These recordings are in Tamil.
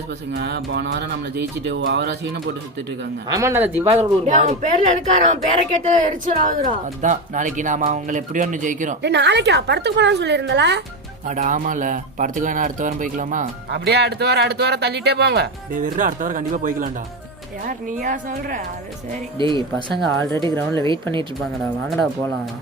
கிளாஸ் பசங்க போன வாரம் நம்மள ஜெயிச்சிட்டு அவரா சீனை போட்டு சுத்திட்டு இருக்காங்க. ஆமாண்டா திவாகர் ஒரு மாதிரி பேர்ல எடுக்காரு, அவன் பேரை கேட்டா எரிச்சலாகுதுடா. அதான் நாளைக்கு நாம அவங்கள எப்படியோ ஒன்று ஜெயிக்கிறோம். நாளைக்கா படத்துக்கு போலான்னு சொல்லியிருந்தல? அட ஆமால, படத்துக்கு வேணா அடுத்த வாரம் போய்க்கலாமா? அப்படியே அடுத்த வாரம் தள்ளிட்டே போங்க. டேய் வெறும் அடுத்த வாரம் கண்டிப்பா போய்க்கலாம்டா. யார் நீயா சொல்ற? அது சரி. டேய் பசங்க ஆல்ரெடி கிரவுண்ட்ல வெயிட் பண்ணிட்டு இருப்பாங்கடா, வாங்கடா போலாம்.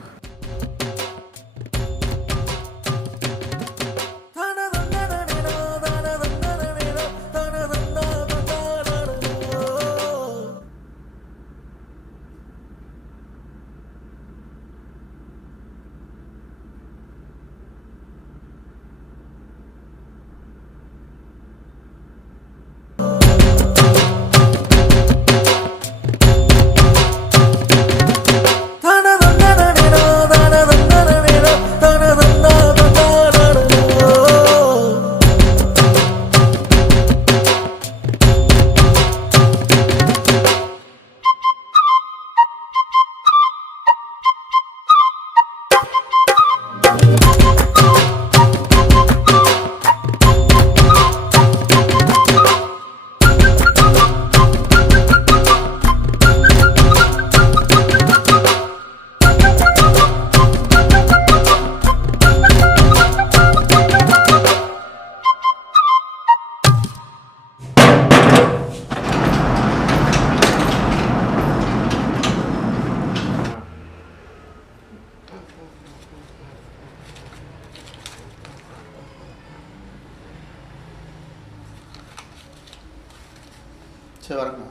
சரி வரேங்க,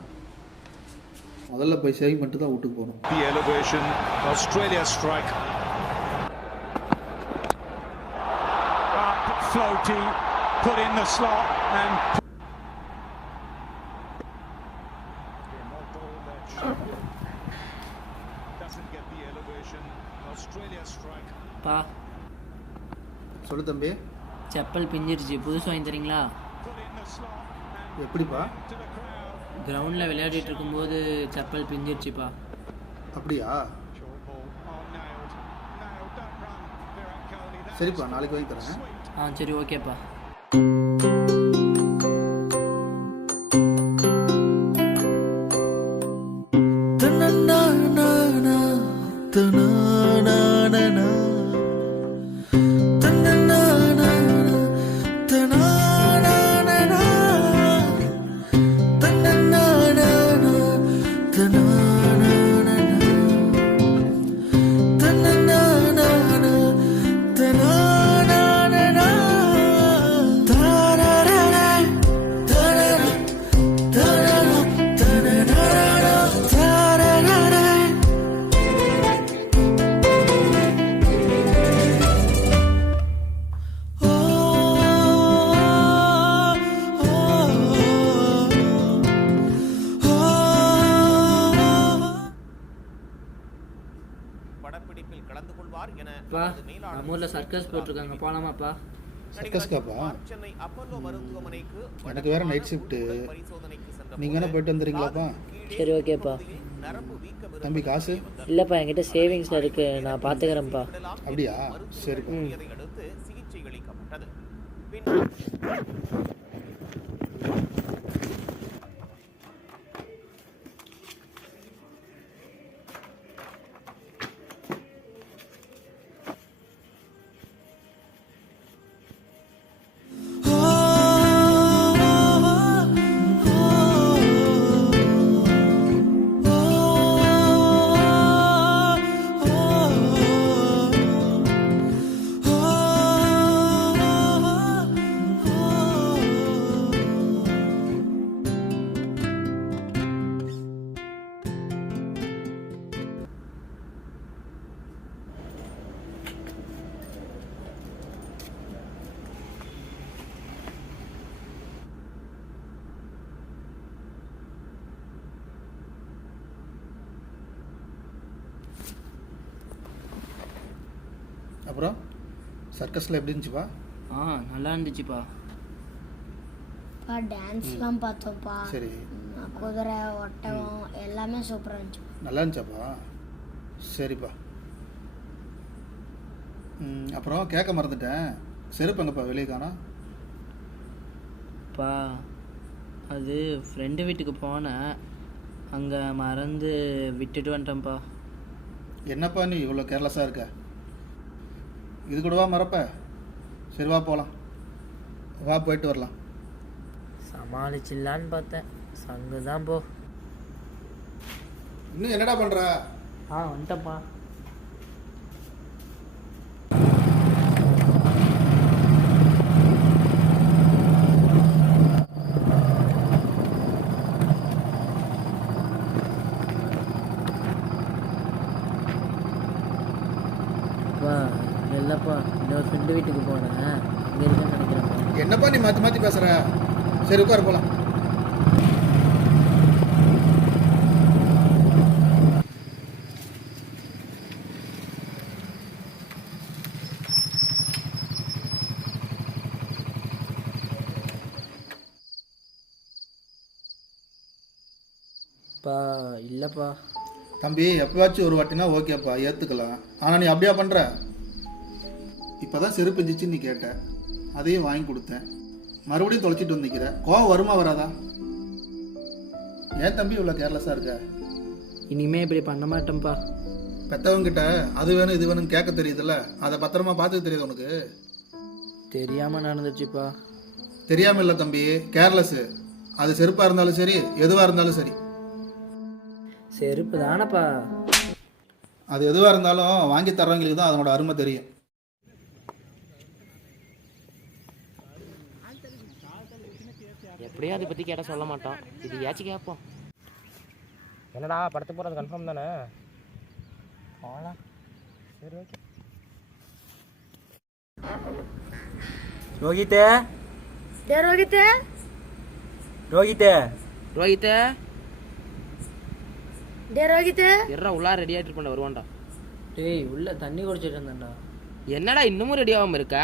முதல்ல போய் சேவிங் பண்ணிட்டு தான் வீட்டுக்கு போகணும். The elevation, Australia strike. Up, floaty, put in the slot and doesn't get the elevation, Australia strike. பா சொல்லு தம்பி. செப்பல் பிஞ்சிருச்சு, புதுசு வாங்கி தரீங்களா? எப்படிப்பா? கிரவுண்டில் விளையாடிட்டு இருக்கும்போது செப்பல் பிஞ்சிருச்சுப்பா. அப்படியா? சரிப்பா, நாளைக்கு வாங்கி தரேன். சரி ஓகேப்பா. நம்ம ஊர்ல சர்க்கஸ் போட்டிருக்காங்க, போலாமாப்பா? சர்க்கஸ்காப்பா? எனக்கு வேற நைட் ஷிஃப்ட்டு, நீங்கள் என்ன போயிட்டு வந்துடுறீங்களாப்பா? சரி ஓகேப்பா. தம்பி காசு இல்லைப்பா, என்கிட்ட சேவிங்ஸில் இருக்கு, நான் பார்த்துக்கிறேன்ப்பா. அப்படியா? சரிப்பா. அப்புறம் சர்க்கஸில் எப்படி இருந்துச்சுப்பா? நல்லா இருந்துச்சுப்பா. டான்ஸ்லாம் பார்த்தோம்ப்பா. சரி. குதிரை, ஒட்டகம் எல்லாமே சூப்பராக இருந்துச்சு. நல்லா இருந்துச்சாப்பா? சரிப்பா. அப்புறம் கேட்க மறந்துட்டேன், செருப்பு எங்கப்பா வெளியே காணோம்? பா அது ஃப்ரெண்டு வீட்டுக்கு போனேன், அங்கே மறந்து விட்டுட்டு வந்துட்டேன்ப்பா. என்னப்பா நீ இவ்வளோ கேர்லெஸ்ஸாக இருக்க? இது கூடவா மறப்ப? சரி வா போகலாம், வா போயிட்டு வரலாம். சமாளிச்சிடலான்னு பார்த்தேன், சங்கு தான் போ. இன்னும் என்னடா பண்ணுற? வந்துட்டப்பா. இல்லைப்பா, இன்னொரு ஃப்ரெண்டு வீட்டுக்கு போனேன், அங்கே இருக்குன்னு நினைக்கிறேன். என்னப்பா நீ மாற்றி மாற்றி பேசுகிற? சரி உட்கார போகலாம். இல்லைப்பா. தம்பி எப்போவாச்சும் ஒரு வாட்டினா ஓகேப்பா, ஏற்றுக்கலாம். ஆனால் நீ அப்படியா பண்ணுற? இப்போ தான் செருப்பு இருந்துச்சுன்னு நீ கேட்ட, அதையும் வாங்கி கொடுத்தேன், மறுபடியும் தொலைச்சிட்டு வந்துக்கிற. கோவம் வருமா வராதா? ஏன் தம்பி இவ்வளோ கேர்லெஸ்ஸாக இருக்க? இனிமே இப்படி பண்ண மாட்டேன்ப்பா. பெற்றவங்கிட்ட அது வேணும் இது வேணும்னு கேட்க தெரியுதுல்ல, அதை பத்திரமா பார்த்துக்க தெரியுது உனக்கு? தெரியாமல் நடந்துச்சுப்பா. தெரியாமல் இல்லை தம்பி, கேர்லெஸ்ஸு. அது செருப்பாக இருந்தாலும் சரி, எதுவாக இருந்தாலும் சரி. செருப்பு தானப்பா. அது எதுவாக இருந்தாலும் வாங்கி தர்றவங்களுக்கு தான் அதனோட அருமை தெரியும். எப்படியும் அதை பற்றி கேட்டால் சொல்ல மாட்டோம், இது ஏச்சு கேட்போம். என்னடா படத்துக்கு போகிறது கன்ஃபார்ம் தானே? போகலாம். சரி ஓகே. ரோஹித்தே ரோஹித் ரோஹித்தே ரோஹித்த ரோஹித் எறா உள்ளா ரெடி ஆகிட்டு பண்ண வருவான்டா. டேய், உள்ள தண்ணி குடிச்சிட்டு இருந்தேன்டா. என்னடா இன்னமும் ரெடி ஆகாமல் இருக்கா?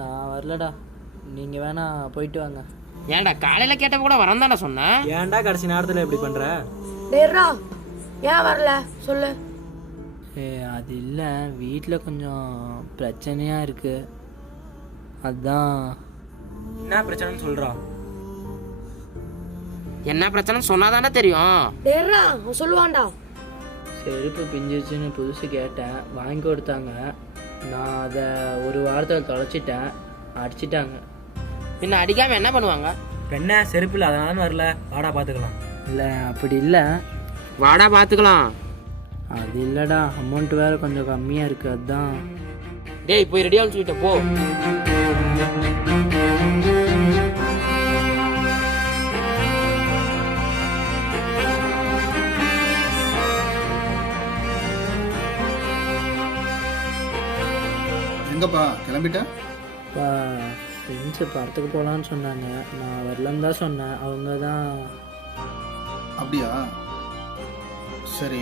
நான் வரலடா, நீங்கள் வேணா போயிட்டு வாங்க. ஏன்டா காலையில் கேட்டப்ப கூட வரேன் தானே சொன்னேன். ஏன்டா கடைசி நேரத்தில் இப்படி பண்ணுற? டேரா ஏன் வரல சொல்லு. அது இல்லை, வீட்டில் கொஞ்சம் பிரச்சனையாக இருக்குது, அதுதான். என்ன பிரச்சனைன்னு சொல்கிறான்? என்ன பிரச்சனைன்னு சொன்னாதானே தெரியும். டேரா சொல்லுவான்டா. செருப்பு பிஞ்சிச்சுன்னு புதுசு கேட்டேன், வாங்கி கொடுத்தாங்க. நான் அதை ஒரு வாரத்தில் தொலைச்சிட்டேன், அடிச்சிட்டாங்க. பின்ன அடிக்காமல் என்ன பண்ணுவாங்க? பெண்ண செருப்பு இல்லை அதனால வரல, வாடா பார்த்துக்கலாம். இல்லை அப்படி இல்லை. வாடா பார்த்துக்கலாம். அது இல்லைடா, அமௌண்ட் வேறு கொஞ்சம் கம்மியாக இருக்குது, அதுதான். டேய் போய் ரெடியாகனு சொல்லிட்ட போ. எங்கப்பா கிளம்பிட்டேன்? ஃப்ரெண்ட்ஸு படத்துக்கு போகலான்னு சொன்னாங்க, நான் வரலன்னு தான் சொன்னேன். அவங்க தான். அப்படியா? சரி,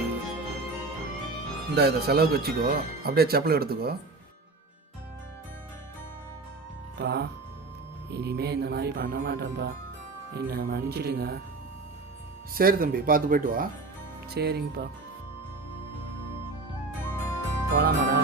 இந்த இதை செலவுக்கு வச்சுக்கோ, அப்படியே செப்பல் எடுத்துக்கோ. பா, இனிமேல் இந்த மாதிரி பண்ண மாட்டேன்ப்பா, என்னை மன்னிச்சிடுங்க. சரி தம்பி, பார்த்து போயிட்டு வா. சரிங்கப்பா. போகலாமாடா?